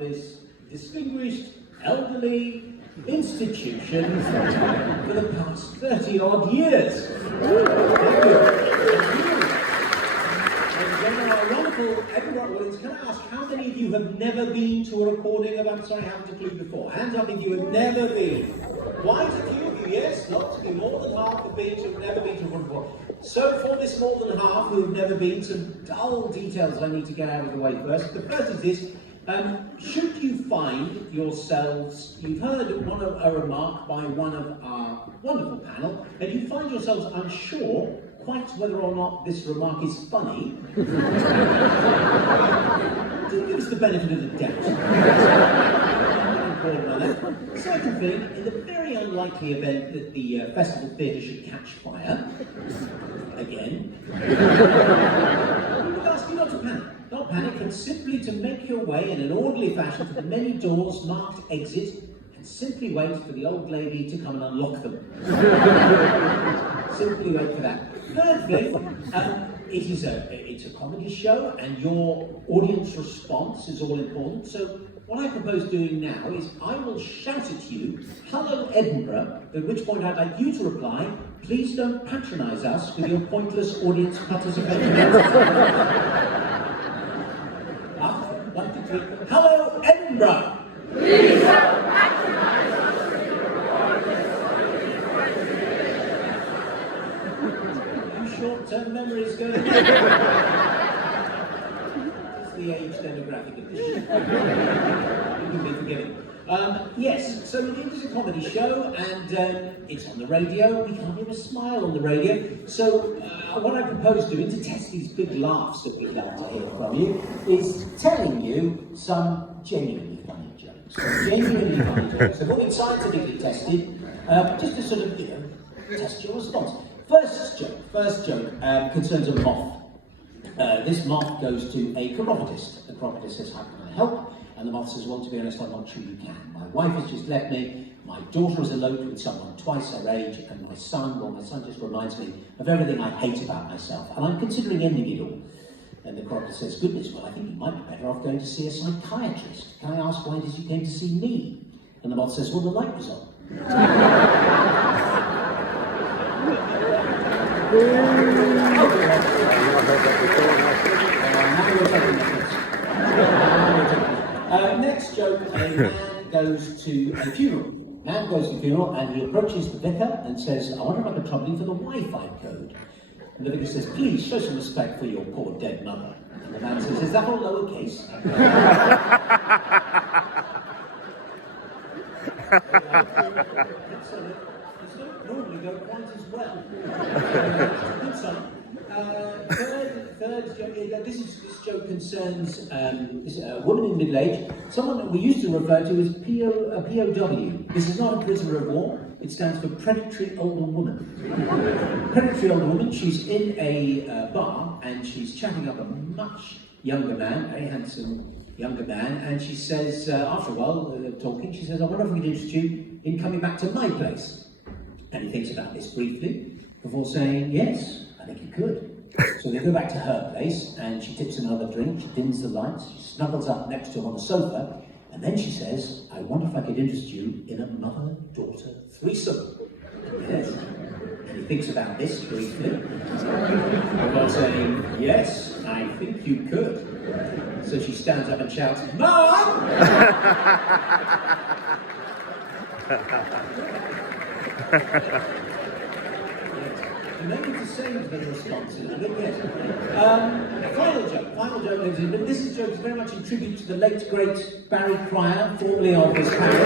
this distinguished elderly institution for the past 30-odd years. Thank you. And our wonderful Edinburgh audience, can I ask how many of you have never been to a recording of I'm Sorry I Haven't a Clue before? Hands up if you have never been. Quite a few of you, yes, lots of you, more than half have never been to one before. So for this more than half who have never been, some dull details I need to get out of the way first. The first is this. Should you find yourselves, you've heard a remark by one of our wonderful panel, and you find yourselves unsure quite whether or not this remark is funny, do give us the benefit of the doubt. Second thing, in the very unlikely event that the Festival Theatre should catch fire, again, we would ask you not to panic. Not panic, but simply to make your way in an orderly fashion to the many doors marked exit and simply wait for the old lady to come and unlock them. Simply wait for that. Third thing, it's a comedy show and your audience response is all important. So what I propose doing now is I will shout at you, "Hello Edinburgh," at which point I'd like you to reply, "Please don't patronise us with your pointless audience participation." 1, 2, 3. Hello Edinburgh! Please don't patronise us with your You short-term memories going on. It's the age demographic of this show. You can be forgiven. Yes, so it is a comedy show and it's on the radio. We can't even smile on the radio. So what I propose doing to test these big laughs that we love to hear from you is telling you some genuinely funny jokes. Genuinely funny jokes. They've all been scientifically tested, just to sort of, test your response. First joke concerns a moth. This moth goes to a chiropodist. The chiropodist says, "How can I help?" And the moth says, "Well, to be honest, I'm not sure you can. My wife has just left me, my daughter has eloped with someone twice her age, and my son just reminds me of everything I hate about myself, and I'm considering ending it all." And the chiropodist says, "Goodness, well, I think you might be better off going to see a psychiatrist. Can I ask why it is you came to see me?" And the moth says, "Well, the light was on." Next joke, a man goes to a funeral. And he approaches the vicar and says, "I wonder if I could trouble you for the Wi-Fi code." And the vicar says, "Please show some respect for your poor dead mother." And the man says, "Is that all lowercase?" It's not normally go quite as well. Good son. Third joke, this joke concerns a woman in middle age, someone that we used to refer to as a POW. This is not a prisoner of war, it stands for predatory older woman. Predatory older woman, she's in a bar and she's chatting up a much younger man, very handsome younger man, and she says, after a while talking, she says, "I wonder if we can interest you in coming back to my place." And he thinks about this briefly before saying, "Yes, I think you could." So they go back to her place and she tips another drink, she dims the lights, she snuggles up next to him on the sofa, and then she says, "I wonder if I could interest you in a mother-daughter threesome." Yes. And he thinks about this briefly before saying, "Yes, I think you could." So she stands up and shouts, "Mom!" You may need to save the response a little bit, yes. Final joke, ladies and gentlemen. This joke is very much in tribute to the late, great Barry Cryer, formerly of this panel.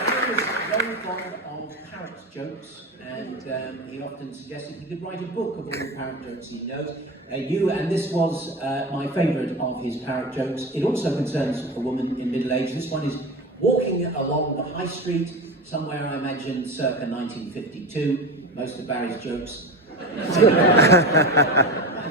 Barry was very fond of parrot jokes, and he often suggested he could write a book of all the parrot jokes he knows. And this was my favourite of his parrot jokes. It also concerns a woman in middle age. This one is walking along the high street, somewhere I imagine circa 1952. Most of Barry's jokes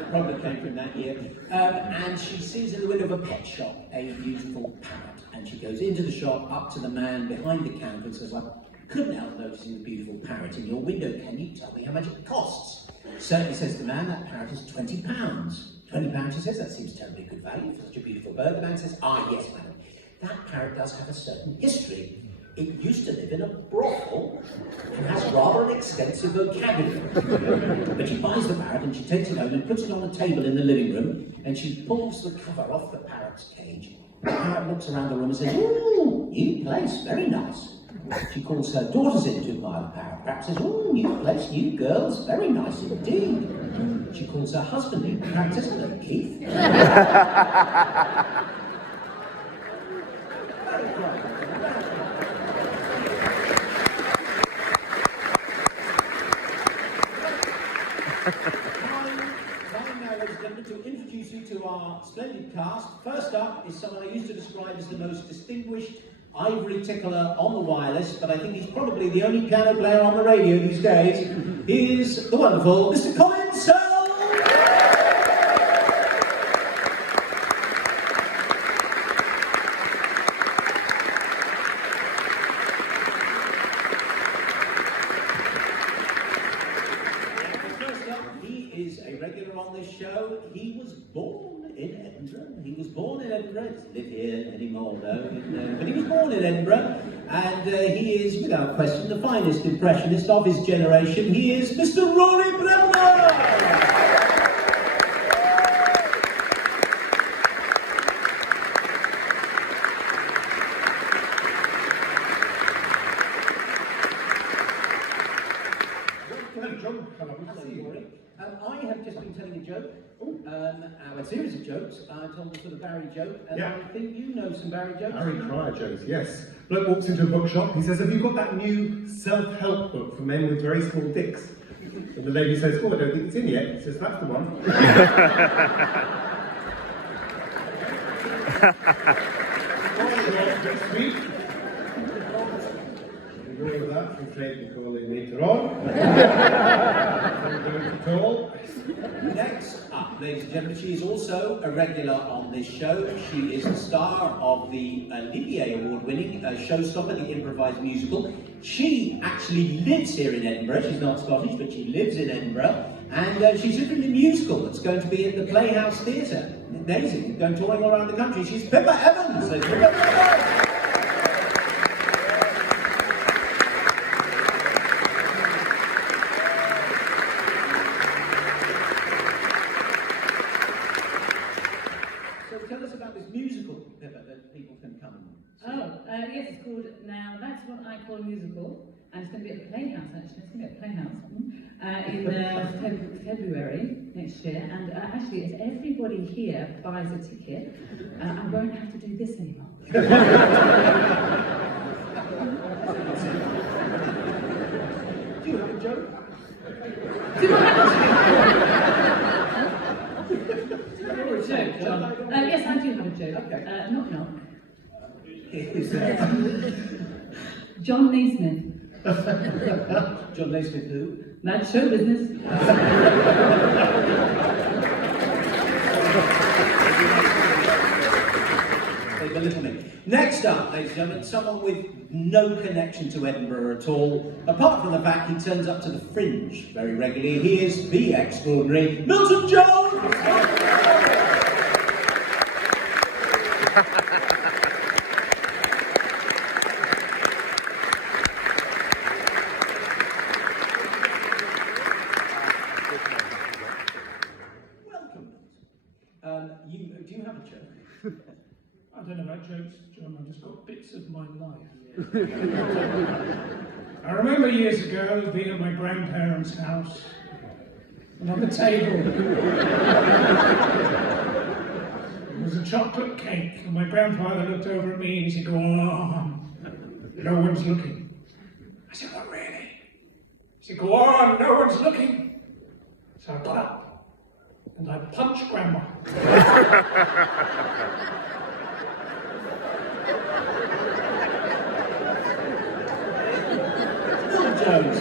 probably came from that year. And she sees in the window of a pet shop a beautiful parrot. And she goes into the shop, up to the man behind the counter and says, "I couldn't help noticing the beautiful parrot in your window. Can you tell me how much it costs?" "Certainly," says the man, "that parrot is £20. £20, she says. That seems terribly good value for such a beautiful bird. The man says, ah, yes, madam. That parrot does have a certain history. It used to live in a brothel and has rather an extensive vocabulary. But she buys the parrot and she takes it home and puts it on a table in the living room and she pulls the cover off the parrot's cage. The parrot looks around the room and says, ooh, new place, very nice. She calls her daughters in to admire the parrot. The parrot says, ooh, new place, new girls, very nice indeed. She calls her husband in. The parrot says, hello, Keith. Very quiet. Time now, ladies and gentlemen, to introduce you to our splendid cast. First up is someone I used to describe as the most distinguished ivory tickler on the wireless, but I think he's probably the only piano player on the radio these days. He is the wonderful Mr. Colin Searle. Show. He was born in Edinburgh. He was born in Edinburgh. He doesn't live here anymore, though. But he was born in Edinburgh, and he is, without question, the finest impressionist of his generation. He is Mr. Rory Bremner. I have just been telling a joke, a series of jokes. I told a sort of Barry joke, and yeah. I think you know some Barry jokes. Barry Cryer jokes, yes. Bloke walks into a bookshop, he says, have you got that new self-help book for men with very small dicks? And the lady says, oh, I don't think it's in yet. He says, that's the one. Next week. Agree with that, from Clayton calling later on. At all. Next up, ladies and gentlemen, she is also a regular on this show. She is the star of the Olivier Award-winning showstopper, the improvised musical. She actually lives here in Edinburgh. She's not Scottish, but she lives in Edinburgh. And she's written a musical that's going to be at the Playhouse Theatre. Amazing, going touring all around the country. She's Pippa Evans. So Pippa Evans. Yes, it's called, now that's what I call a musical, and it's going to be at the Playhouse actually, it's going to be at the Playhouse in February next year, and actually if everybody here buys a ticket, I won't have to do this anymore. Do you have a joke? Do I have a joke, John? Yes, I do have a joke. Okay. Knock knock. John Naismith. John Naismith who? That's show business. They belittle me. Next up, ladies and gentlemen, someone with no connection to Edinburgh at all, apart from the fact he turns up to the Fringe very regularly. He is the extraordinary Milton Jones! Do you have a joke? I don't know about jokes, John, I've just got bits of my life. I remember years ago being at my grandparents' house, and on the table there was a chocolate cake, and my grandfather looked over at me and he said, go on, no one's looking. I said, what, really? He said, go on, no one's looking. So I got up and I punched Grandma. Jones.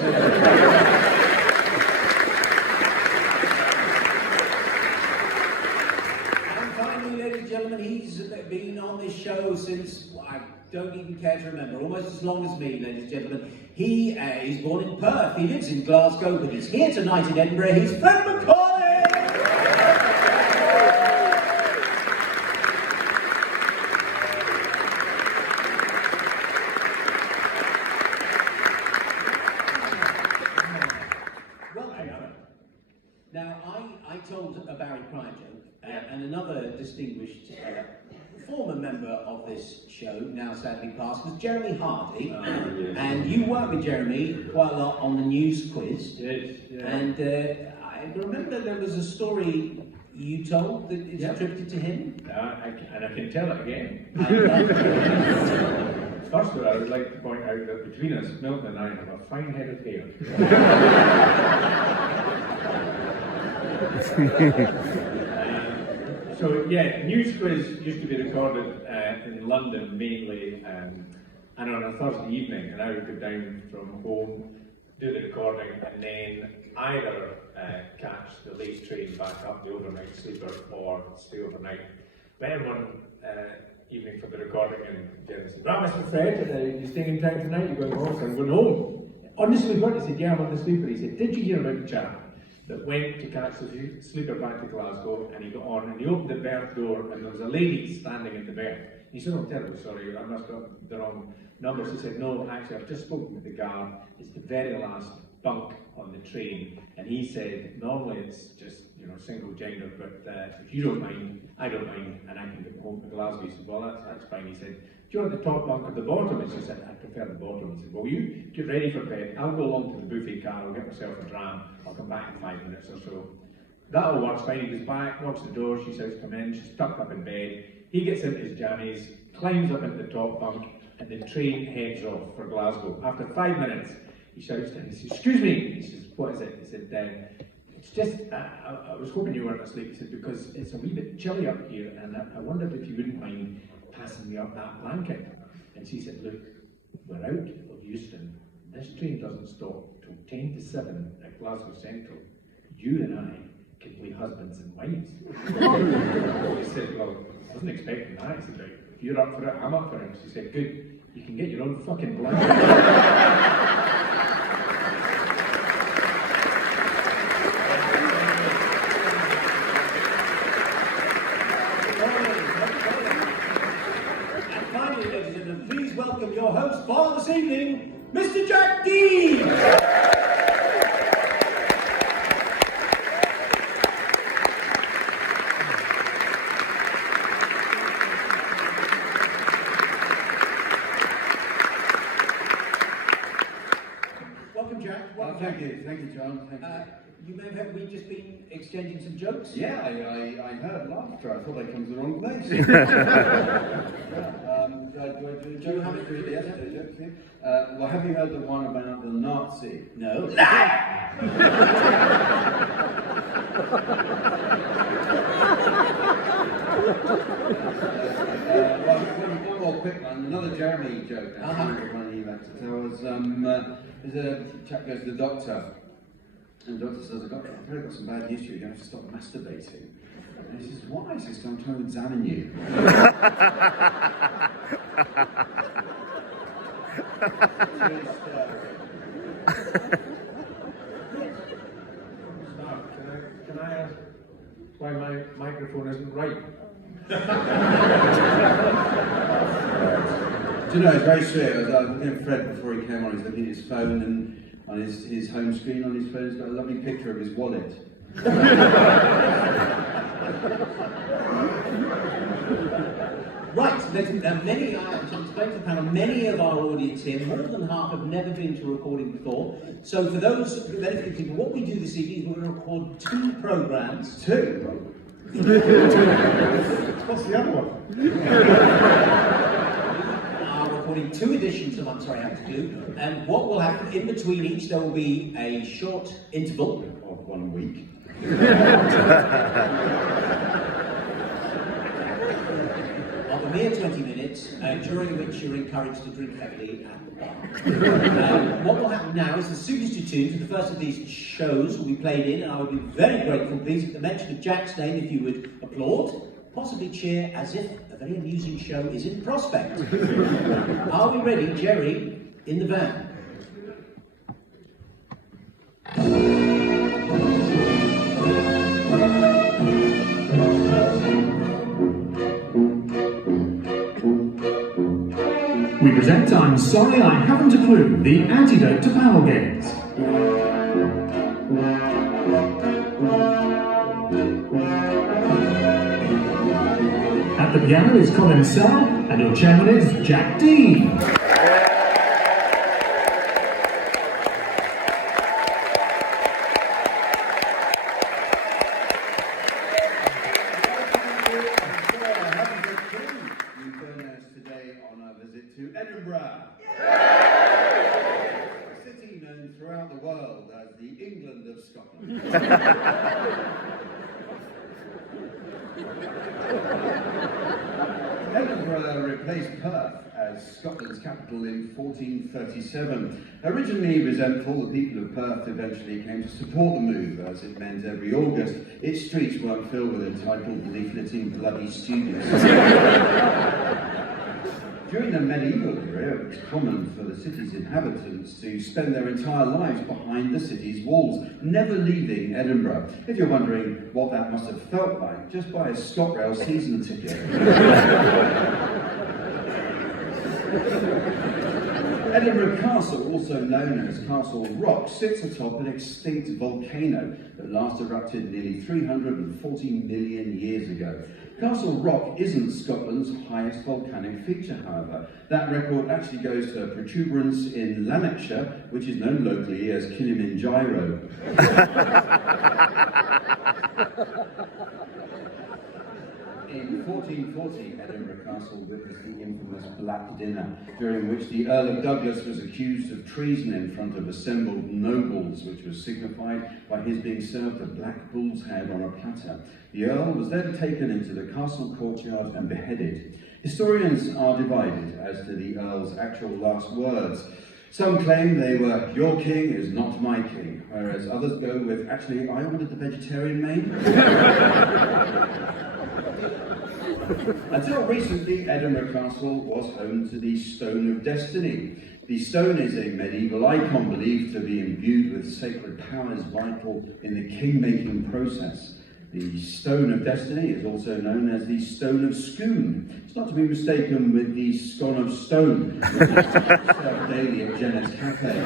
And finally, ladies and gentlemen, he's been on this show since, well, I don't even care to remember, almost as long as me, ladies and gentlemen. He is born in Perth, he lives in Glasgow, but he's here tonight in Edinburgh. He's Fred MacCoy! member of this show, now sadly passed, was Jeremy Hardy. Yes. And you worked with Jeremy quite a lot on the news quiz. Yes, yeah. And I remember there was a story you told that is attributed to him. And I can tell it again. And, First of all, I would like to point out that between us, Milton and I have a fine head of hair. So yeah, News Quiz used to be recorded in London mainly, and on a Thursday evening, and I would go down from home, do the recording, and then either catch the late train back up, the overnight sleeper, or stay overnight. Then one evening for the recording, and Jeremy said, "Right, Mr. Fred, you staying in town tonight? You're going home?" So I'm going home. On the sleeper? He said, "Yeah, I'm on the sleeper." He said, "Did you hear about the chap that went to catch the sleeper back to Glasgow, and he got on, and he opened the berth door, and there was a lady standing in the berth?" He said, "Oh, terrible, sorry, I must have the wrong numbers." He said, "No, actually, I've just spoken with the guard. It's the very last bunk on the train." And he said, "Normally it's just, single gender, but if you don't mind, I don't mind, and I can get home to Glasgow." He said, "Well, that's fine." He said, "Do you want the top bunk or the bottom?" And she said, "I prefer the bottom." He said, "Well, you get ready for bed. I'll go along to the buffet car, I'll get myself a dram, I'll come back in 5 minutes or so." That all works fine. He goes back, knocks the door, she says, "Come in." She's tucked up in bed. He gets into his jammies, climbs up into the top bunk, and the train heads off for Glasgow. After 5 minutes, he shouts to him, he says, "Excuse me." He says, "What is it?" He said, "It's just, I was hoping you weren't asleep." He said, "Because it's a wee bit chilly up here, and I wondered if you wouldn't mind passing me up that blanket." And she said, "Look, we're out of Euston. This train doesn't stop till 10 to 7 at Glasgow Central. You and I can play husbands and wives." He said, "Well, I wasn't expecting that." He said, "Right, if you're up for it, I'm up for it." She said, "Good, you can get your own fucking blanket." And finally, ladies and gentlemen, please welcome your host for this evening, Mr. Jack Dean. Welcome, Jack. Welcome, Thank Jack. you, John. Thank you. You may have heard we've just been exchanging some jokes. Yeah, I heard laughter. I thought I'd come to the wrong place. Do you have it? Yes, jokes, yeah. Well, have you heard the one about the Nazi? No. Well, one more quick one. Another Jeremy joke. One you like to tell was there's a chap goes to the doctor, and the doctor says, "I've really got some bad news for you. You have to stop masturbating." And he says, "Why?" He says, "I'm trying to examine you." Can I ask why my microphone isn't right? Do you know, it's very sweet. I was looking at Fred before he came on. He's looking at his phone, and on his home screen on his phone, he's got a lovely picture of his wallet. Right, many, to explain to the panel, many of our audience here, more than half, have never been to a recording before. So for those benefit people, what we do this evening is we're going to record 2 programmes. 2? What's the other one? Are recording 2 editions of I'm Sorry I Have to Do, and what will happen in between each, there will be a short interval Of 1 week. of a mere 20 minutes, during which you're encouraged to drink heavily at the bar. What will happen now is the Superstar tunes, the first of these shows will be played in, and I would be very grateful, please, at the mention of Jack's name, if you would applaud, possibly cheer as if a very amusing show is in prospect. Are we ready, Jerry, in the van? We present I'm Sorry I Haven't a Clue, the antidote to panel games. At the piano is Colin Sell, and your chairman is Jack Dean. To Edinburgh, a city known throughout the world as the England of Scotland. Edinburgh replaced Perth as Scotland's capital in 1437. Originally resentful, the people of Perth eventually came to support the move, as it meant every August its streets weren't filled with entitled, leafleting bloody students. During the medieval era, it was common for the city's inhabitants to spend their entire lives behind the city's walls, never leaving Edinburgh. If you're wondering what that must have felt like, just buy a ScotRail season ticket. Edinburgh Castle, also known as Castle Rock, sits atop an extinct volcano that last erupted nearly 340 million years ago. Castle Rock isn't Scotland's highest volcanic feature, however. That record actually goes to a protuberance in Lanarkshire, which is known locally as Kilimanjaro. In 1440, Edinburgh Castle witnessed the infamous Black Dinner, during which the Earl of Douglas was accused of treason in front of assembled nobles, which was signified by his being served a black bull's head on a platter. The Earl was then taken into the castle courtyard and beheaded. Historians are divided as to the Earl's actual last words. Some claim they were, "Your king is not my king," whereas others go with, "Actually, I ordered the vegetarian main." Until recently, Edinburgh Castle was home to the Stone of Destiny. The stone is a medieval icon believed to be imbued with sacred powers vital in the king-making process. The Stone of Destiny is also known as the Stone of Scone. It's not to be mistaken with the Scone of Stone, which is served daily at Jenner's Cafe.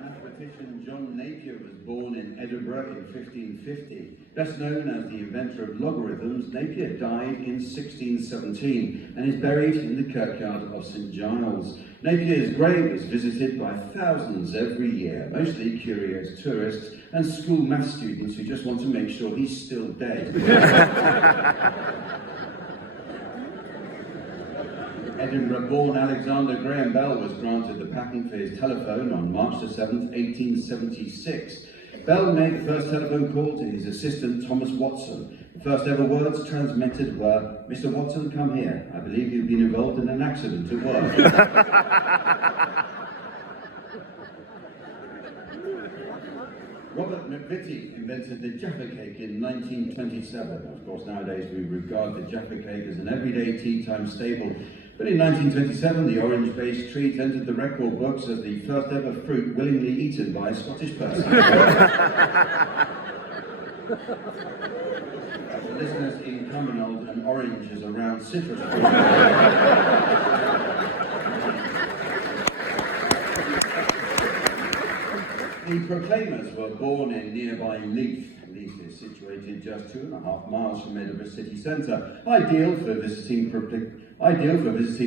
Mathematician John Napier was born in Edinburgh in 1550. Best known as the inventor of logarithms, Napier died in 1617 and is buried in the kirkyard of St Giles. Napier's grave is visited by thousands every year, mostly curious tourists and school math students who just want to make sure he's still dead. Edinburgh-born Alexander Graham Bell was granted the patent for his telephone on March the 7th, 1876. Bell made the first telephone call to his assistant Thomas Watson. The first ever words transmitted were, "Mr. Watson, come here. I believe you've been involved in an accident at work." Robert McVitie invented the Jaffa cake in 1927. Of course, nowadays we regard the Jaffa cake as an everyday tea-time staple. But in 1927, the orange-based treat entered the record books as the first ever fruit willingly eaten by a Scottish person. For listeners in Cumbernauld, an orange is a round citrus fruit. The Proclaimers were born in nearby Leith. Leith is situated just 2.5 miles from Edinburgh city centre. Ideal for visiting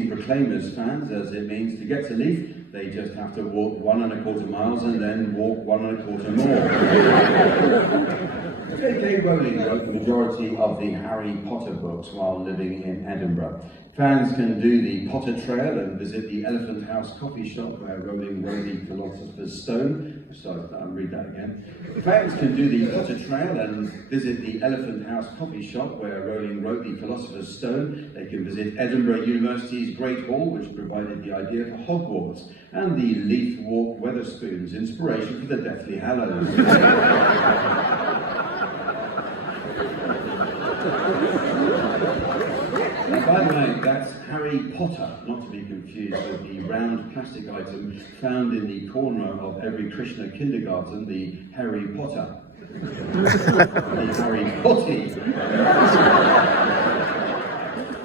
Proclaimers fans, as it means to get to Leith, they just have to walk 1.25 miles and then walk 1.25 more. J.K. Rowling wrote the majority of the Harry Potter books while living in Edinburgh. Fans can do the Potter Trail and visit the Elephant House coffee shop where Rowling wrote the Philosopher's Stone. Sorry, I'll read that again. Fans can do the Potter Trail and visit the Elephant House coffee shop where Rowling wrote the Philosopher's Stone. They can visit Edinburgh University's Great Hall, which provided the idea for Hogwarts, and the Leith Walk Wetherspoons, inspiration for the Deathly Hallows. By the way, that's Harry Potter, not to be confused with the round plastic item found in the corner of every Krishna kindergarten, the Harry Potter. The Harry Potty.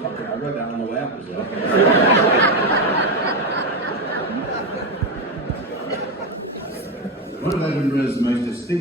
Okay, I wrote that on the way up as well. One of Edinburgh's